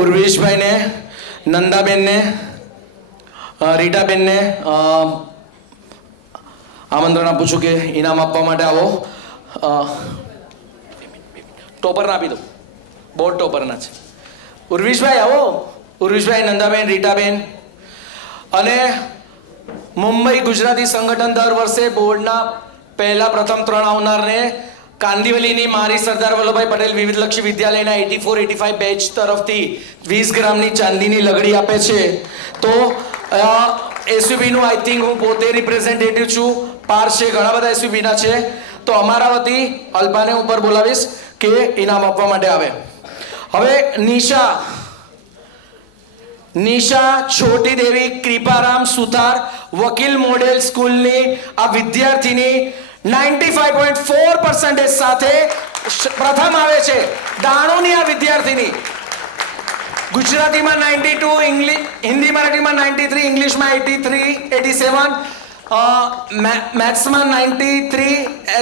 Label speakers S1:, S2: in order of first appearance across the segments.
S1: ઉર્વેશભાઈને, નંદાબેનને રીટાબેનને આમંત્રણ આપું છું કે ઇનામ આપવા માટે આવો. ટોપરના આપી દો બોર્ડ ટોપરના છે. ઉર્વિશભાઈ, આવો. ઉર્વિશભાઈ, નંદાબેન, રીટાબેન અને મુંબઈ ગુજરાતી સંગઠન દર વર્ષે બોર્ડના પહેલા પ્રથમ ત્રણ આવનારને કાંદિવલીની મારી સરદાર વલ્લભભાઈ પટેલ વિવિધલક્ષી વિદ્યાલયના eighty four, eighty five batch તરફથી વીસ ગ્રામની ચાંદીની લગડી આપે છે. તો એસયુબીનું આઈ થિંક હું પોતે રિપ્રેઝેન્ટેટિવ છું. પાર છે, ઘણા બધા એસયુબીના છે. તો અમારા વતી અલ્પાને ઉપર બોલાવીશ કે ઇનામ આપવા માટે આવે. હવે નિશા નિશા છોટી દેવી કૃપારામ સુથાર વકીલ મોડેલ સ્કૂલની આ વિદ્યાર્થીની ninety five point four percentage સાથે પ્રથમ આવે છે. દાણોની આ વિદ્યાર્થીની. ગુજરાતીમાં નાઇન્ટી ટુ ઇંગ્લિશ હિન્દી મરાઠીમાં નાઇન્ટી થ્રી, ઇંગ્લિશમાં એટી થ્રી એટી સેવન મેથ્સમાં નાઇન્ટી થ્રી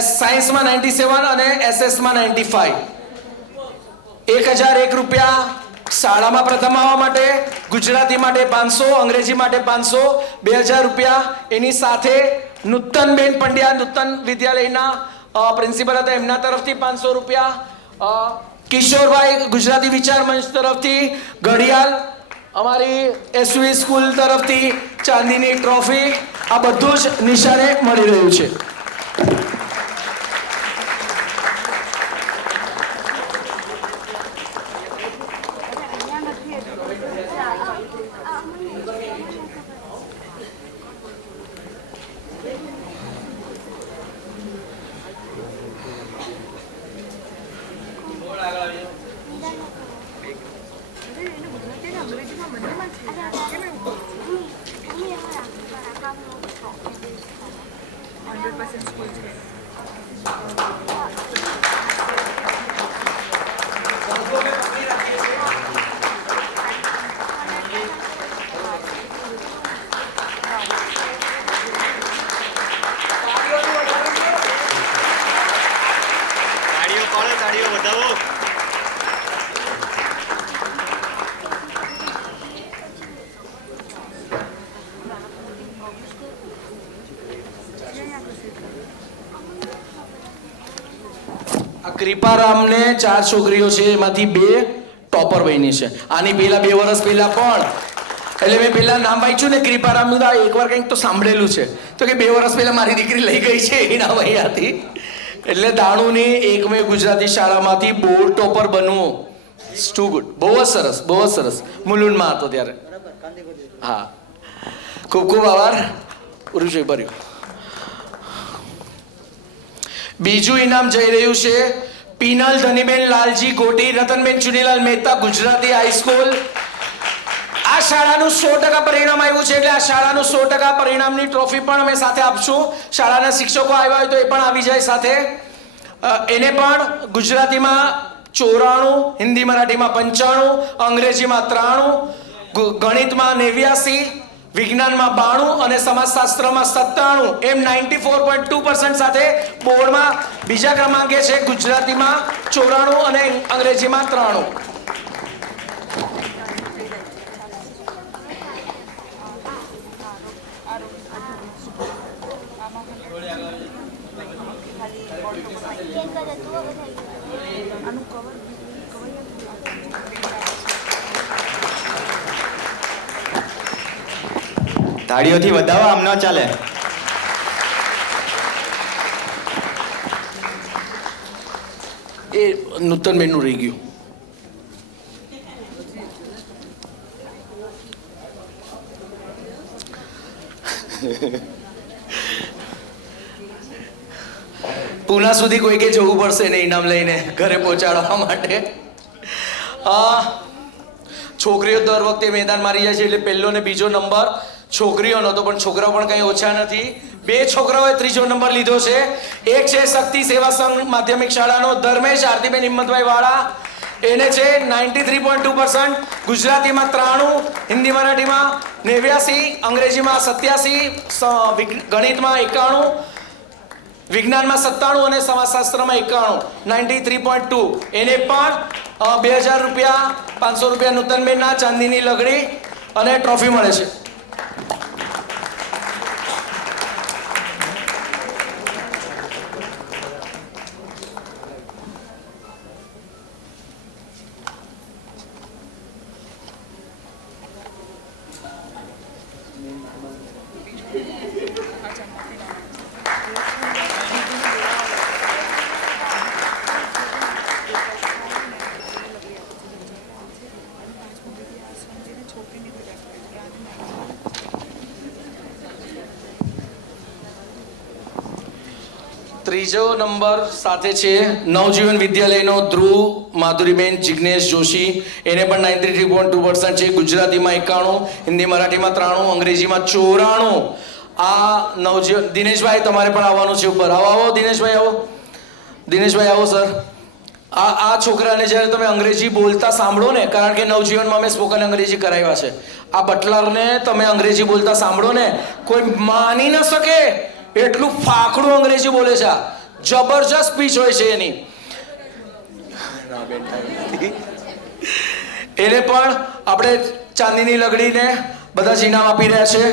S1: સાયન્સમાં નાઇન્ટી સેવન અને એસએસમાં નાઇન્ટી ફાઈવ એક હજાર એક રૂપિયા શાળામાં પ્રથમ આવવા માટે, ગુજરાતી માટે પાંચસો, અંગ્રેજી માટે પાંચસો, બે હજાર રૂપિયા એની સાથે નૂતનબેન પંડ્યા, નૂતન વિદ્યાલયના પ્રિન્સિપલ હતા. એમના તરફથી પાંચસો રૂપિયા. કિશોરભાઈ ગુજરાતી વિચાર મંચ તરફથી ઘડિયાળ, અમારી એસવી સ્કૂલ તરફથી ચાંદીની ટ્રોફી. આ બધું જ નિશાને મળી રહ્યું છે
S2: તાળીઓ પાડો તાળીઓ વધાવો
S1: આ કૃપારામને ચાર છોકરીઓ છે, એમાંથી બે ટોપર બની છે. આની પહેલા બે વર્ષ પહેલા પણ એટલે મેં પેલા નામ વાંચ્યું ને કૃપારામ એક એકવાર કંઈક તો સાંભળેલું છે. તો કે બે વર્ષ પહેલા મારી દીકરી લઈ ગઈ છે, એના અહીંયાથી એટલે દાણુની એક મેં ગુજરાતી શાળામાંથી બોર્ડ ટોપર બનવું. ટુ ગુડ બહુ જ સરસ, બહુ જ સરસ. મુલુંડમાં હતો ત્યારે. હા. ખૂબ ખૂબ આભાર. ઉરુષભાઈ, ભર્યું. બીજું ઇનામ જઈ રહ્યું છે. પીનલ ધનીબેન લાલજી ગોટી, રતનબેન ચુનીલાલ મહેતા, ગુજરાતી હાઈસ્કૂલ આ શાળાનું સો ટકા પરિણામ આવ્યું છે એટલે આ શાળાનું સો ટકા પરિણામની ટ્રોફી પણ અમે સાથે આપશું. શાળાના શિક્ષકો આવ્યા હોય તો એ પણ આવી જાય સાથે. એને પણ ગુજરાતીમાં ચોરાણું, હિન્દી મરાઠીમાં પંચાણું, અંગ્રેજીમાં ત્રાણું ગણિતમાં નેવ્યાસી વિજ્ઞાનમાં બાણું અને સમાજશાસ્ત્રમાં સત્તાણું. એમ ninety four point two percent સાથે બોર્ડમાં બીજા ક્રમાંકે છે ગુજરાતીમાં ચોરાણું અને અંગ્રેજીમાં ત્રાણું.
S2: તાળીઓથી વધાવો, આમ ન ચાલે.
S1: એ નૂતન બેનનું રહી ગયું. પૂના સુધી કોઈકે જવું પડશે ને ઇનામ લઈને ઘરે પહોંચાડવા માટે. છોકરીઓ દર વખતે મેદાન મારી જાય છે એટલે પહેલો ને બીજો નંબર. છોકરીઓનો તો પણ છોકરાઓ પણ કંઈ ઓછા નથી. બે છોકરાઓએ ત્રીજો નંબર લીધો છે. એક છે શક્તિ સેવા સંઘ માધ્યમિક શાળાનો, ધર્મેશ આરતીબેન હિંમતભાઈ વાળા. એને છે ninety three point two percent, ગુજરાતીમાં ત્રાણું, હિન્દી મરાઠીમાં નેવ્યાસી, અંગ્રેજીમાં સત્યાસી ગણિતમાં એકાણું, વિજ્ઞાનમાં સત્તાણું અને સમાજશાસ્ત્રમાં એકાણું. Ninety three point two. એને પણ બે હજાર રૂપિયા, પાંચસો રૂપિયા નૂતનબેનના ચાંદીની લગડી અને ટ્રોફી મળે છે. ત્રીજો નંબર સાથે છે નવજીવન વિદ્યાલયનો ધ્રુવ માધુરીબેન જિગ્નેશ જોશી. એને પણ ninety three point two percent છે, ગુજરાતીમાં એકાણું, હિન્દી, મરાઠીમાં ત્રાણું, અંગ્રેજીમાં ચોરાણું. આ નવજીવન, દિનેશભાઈ, તમારે પણ આવવાનું છે ઉપર. આવો આવો, દિનેશભાઈ આવો. દિનેશભાઈ, આવો, સર. આ આ છોકરાને જ્યારે તમે અંગ્રેજી બોલતા સાંભળો ને, કારણ કે નવજીવનમાં મેં સ્પોકન અંગ્રેજી કરાવ્યા છે. આ બટલરને તમે અંગ્રેજી બોલતા સાંભળો ને, કોઈ માની ન શકે. એટલું ફાકડું અંગ્રેજી બોલે છે જબરજસ્ત સ્પીચ હોય છે એની. એને પણ આપણે ચાંદીની લગડીને બધા જ આપી રહ્યા છે.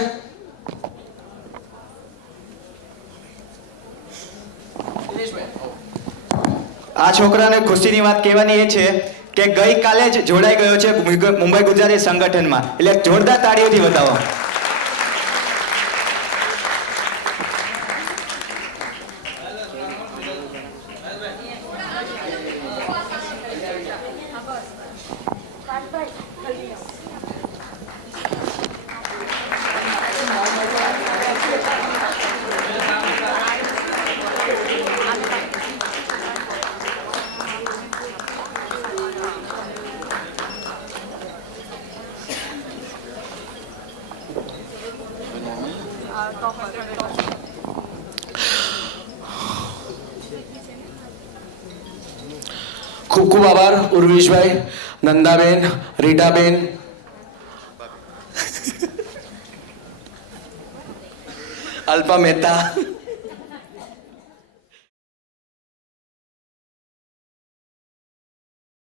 S2: આ છોકરાને ખુશીની વાત કહેવાની એ છે કે ગઈકાલે જ જોડાઈ ગયો છે મુંબઈ ગુજરાતી સંગઠનમાં. એટલે જોરદાર તાળીઓથી બતાવો.
S1: ખૂબ ખૂબ આભાર ઉર્વિશભાઈ નંદાબેન રીટાબેન. અલ્પા મહેતા.